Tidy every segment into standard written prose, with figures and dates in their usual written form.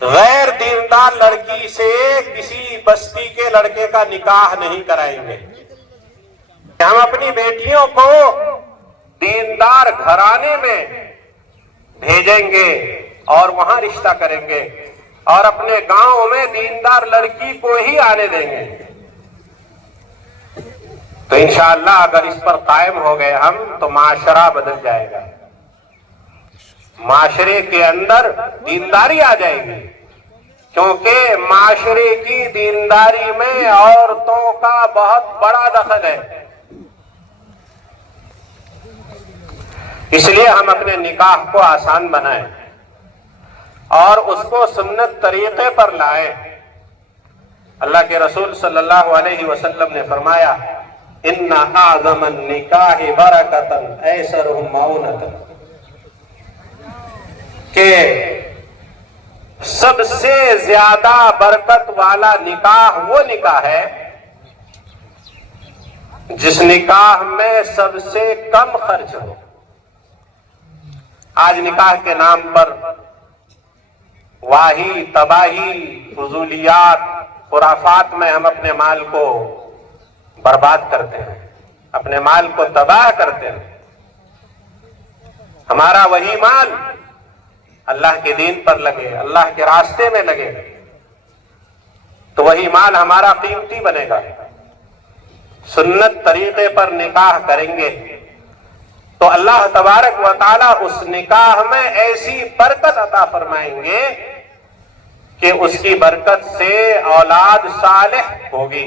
غیر دیندار لڑکی سے کسی بستی کے لڑکے کا نکاح نہیں کرائیں گے. ہم اپنی بیٹیوں کو دیندار گھرانے میں بھیجیں گے اور وہاں رشتہ کریں گے اور اپنے گاؤں میں دیندار لڑکی کو ہی آنے دیں گے. تو انشاءاللہ اگر اس پر قائم ہو گئے ہم تو معاشرہ بدل جائے گا. معاشرے کے اندر دینداری آ جائے گی، کیونکہ معاشرے کی دینداری میں عورتوں کا بہت بڑا دخل ہے. اس لیے ہم اپنے نکاح کو آسان بنائیں اور اس کو سنت طریقے پر لائیں. اللہ کے رسول صلی اللہ علیہ وسلم نے فرمایا ان اعظم النکاح برکۃ ایسرہ معونۃ، کہ سب سے زیادہ برکت والا نکاح وہ نکاح ہے جس نکاح میں سب سے کم خرچ ہو. آج نکاح کے نام پر واہی تباہی فضولیات خرافات میں ہم اپنے مال کو برباد کرتے ہیں، اپنے مال کو تباہ کرتے ہیں. ہمارا وہی مال اللہ کے دین پر لگے، اللہ کے راستے میں لگے تو وہی مال ہمارا قیمتی بنے گا. سنت طریقے پر نکاح کریں گے تو اللہ تبارک و تعالیٰ اس نکاح میں ایسی برکت عطا فرمائیں گے کہ اس کی برکت سے اولاد صالح ہوگی،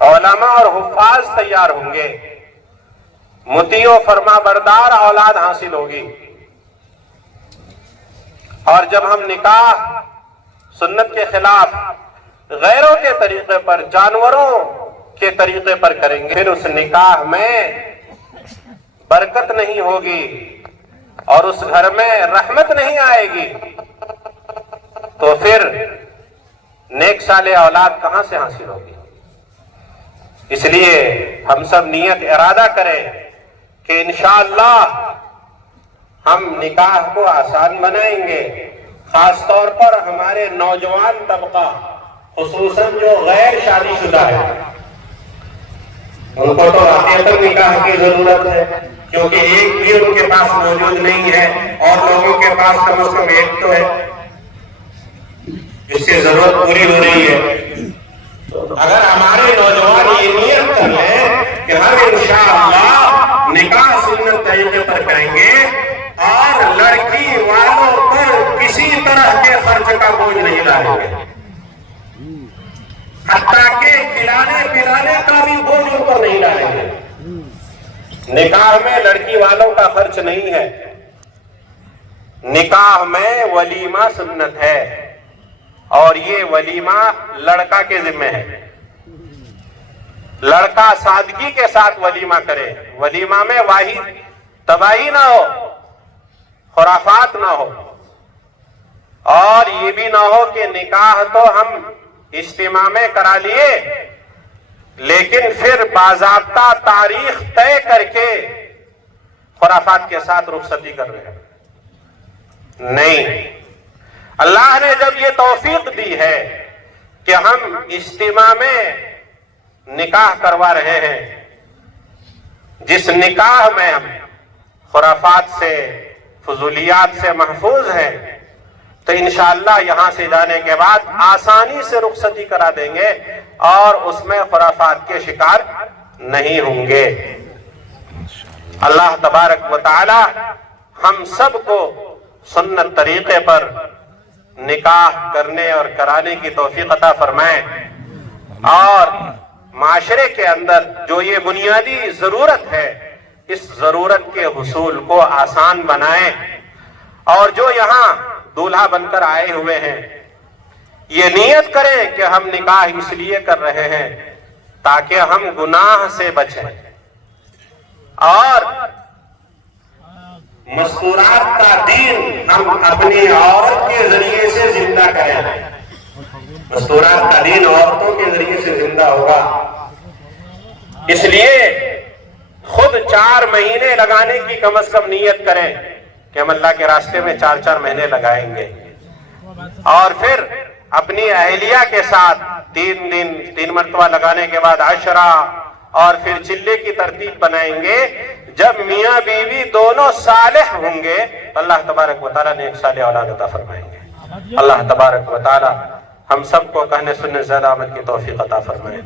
علماء اور حفاظ تیار ہوں گے، مطیع و فرما بردار اولاد حاصل ہوگی. اور جب ہم نکاح سنت کے خلاف غیروں کے طریقے پر، جانوروں کے طریقے پر کریں گے، پھر اس نکاح میں برکت نہیں ہوگی اور اس گھر میں رحمت نہیں آئے گی. تو پھر نیک صالح اولاد کہاں سے حاصل ہوگی؟ اس لیے ہم سب نیت ارادہ کریں کہ انشاءاللہ ہم نکاح کو آسان بنائیں گے. خاص طور پر ہمارے نوجوان طبقہ، خصوصاً جو غیر شادی شدہ ہے، ان کو تو واقعتاً نکاح کی ضرورت ہے، کیونکہ ایک بھی ان کے پاس موجود نہیں ہے اور لوگوں کے پاس کم از کم ایک تو ہے جس کی ضرورت پوری ہو رہی ہے. اگر ہمارے نوجوان یہ نیت کر لیں کہ ہم انشاءاللہ نکاح سنت طریقے پر کریں گے اور لڑکی والوں پر کسی طرح کے خرچ کا بوجھ نہیں ڈالیں گے، حتیٰ کہ کھلانے پلانے کا بھی بوجھ ان پر نہیں ڈالیں گے. نکاح میں لڑکی والوں کا خرچ نہیں ہے، نکاح میں ولیمہ سنت ہے اور یہ ولیمہ لڑکا کے ذمہ ہے. لڑکا سادگی کے ساتھ ولیمہ کرے، ولیمہ میں واہی تباہی نہ ہو، خرافات نہ ہو، اور یہ بھی نہ ہو کہ نکاح تو ہم اجتماع میں کرا لیے لیکن پھر باضابطہ تاریخ طے کر کے خرافات کے ساتھ رخصتی کر رہے ہیں. نہیں، اللہ نے جب یہ توفیق دی ہے کہ ہم اجتماع میں نکاح کروا رہے ہیں، جس نکاح میں ہم خرافات سے فضولیات سے محفوظ ہیں، تو انشاءاللہ یہاں سے جانے کے بعد آسانی سے رخصتی کرا دیں گے اور اس میں خرافات کے شکار نہیں ہوں گے. اللہ تبارک و تعالی ہم سب کو سنت طریقے پر نکاح کرنے اور کرانے کی توفیق عطا فرمائے اور معاشرے کے اندر جو یہ بنیادی ضرورت ہے اس ضرورت کے حصول کو آسان بنائیں. اور جو یہاں دولہا بن کر آئے ہوئے ہیں یہ نیت کریں کہ ہم نکاح اس لیے کر رہے ہیں تاکہ ہم گناہ سے بچیں اور مستورات کا دین ہم اپنی عورت کے ذریعے سے زندہ کریں. مستورات کا دین عورتوں کے ذریعے سے زندہ ہوگا. اس لیے خود 4 مہینے لگانے کی کم از کم نیت کریں کہ ہم اللہ کے راستے میں 4 مہینے لگائیں گے، اور پھر اپنی اہلیہ کے ساتھ 3 مرتبہ لگانے کے بعد 10، اور پھر چلے کی ترتیب بنائیں گے۔ جب میاں بیوی دونوں صالح ہوں گے تو اللہ تبارک و تعالیٰ نے ایک صالح اولاد عطا فرمائیں گے۔ اللہ تبارک و تعالیٰ ہم سب کو کہنے سننے زیادہ عمل کی توفیق عطا فرمائے۔